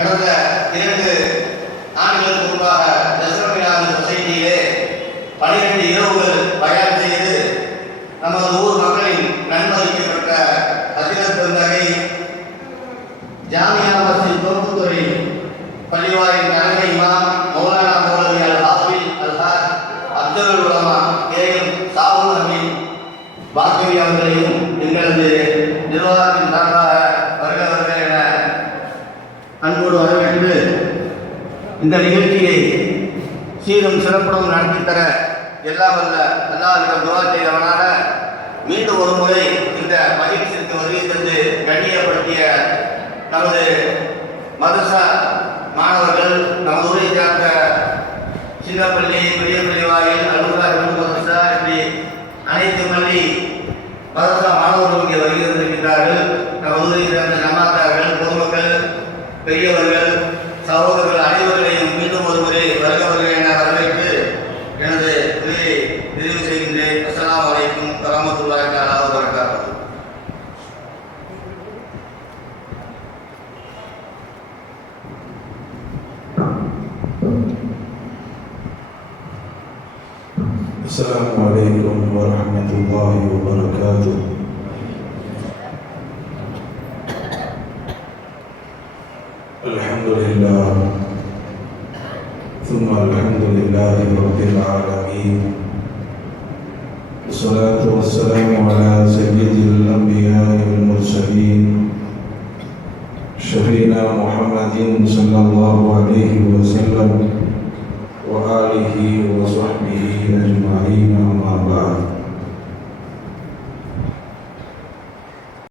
கடந்த 2 ஆண்டுகளுக்கு முன்பாக தஸ்ரமிலான சொசைட்டியிலே 12 இரவுகள் பயணம் செய்து நமது ஊர் மக்களின் நன்மதிக்கப்பட்ட ஹஜ்ரத் பெருந்தகை ஜாமியா மஸ்ஜித் தோப்புத்துறை பள்ளிவாயின் தலைமை இமாம் மௌலானா மௌலவி அல் ஹாஃபிஸ் அல் ஹாஜ் அப்துல் உலமா கேஎம் சாவுல் அமீன் பாக்கிவி அவர்களையும் எங்களது நிர்வாகத்தின் சார்பாக வருக என அன்போடு வரவேற்று இந்த நிகழ்ச்சியை சீரும் சிறப்புடன் நடத்தி தர எல்லாம் வல்ல அல்லாஹ்விடம் துஆ செய்தவனாக மீண்டும் ஒரு முறை இந்த மகிழ்ச்சிக்கு வருகை தந்து கண்ணியப்படுத்திய நமது மதரசா மாணவர்கள், நமது ஊரை சார்ந்த சின்னப்பள்ளி, பெரிய பள்ளிவாயில், அலுவலா மதரசா இப்படி அனைத்து பள்ளி மதரசா மாணவர்கள் இங்கே வருகை தந்திருக்கின்றார்கள். நமது ஊரை சார்ந்த ஜமாத்தார்கள், பொதுமக்கள், பெரியவர்கள், சகோதரர்கள் அனைவர்களையும் மீண்டும் ஒரு முறை வருக என வரவேற்று எனது உரையை நிறைவு செய்கின்றேன். அஸ்ஸலாமு அலைக்கும் வரஹ்மத்துல்லாஹி தஆலா வ பரகாத்துஹு. السلام عليكم ورحمة الله وبركاته. الحمد لله ثم الحمد لله رب العالمين، والصلاة والسلام على سيد الأنبياء والمرسلين شفينا محمد صلى الله عليه وسلم وآله وصحبه أجمعين، أما بعد.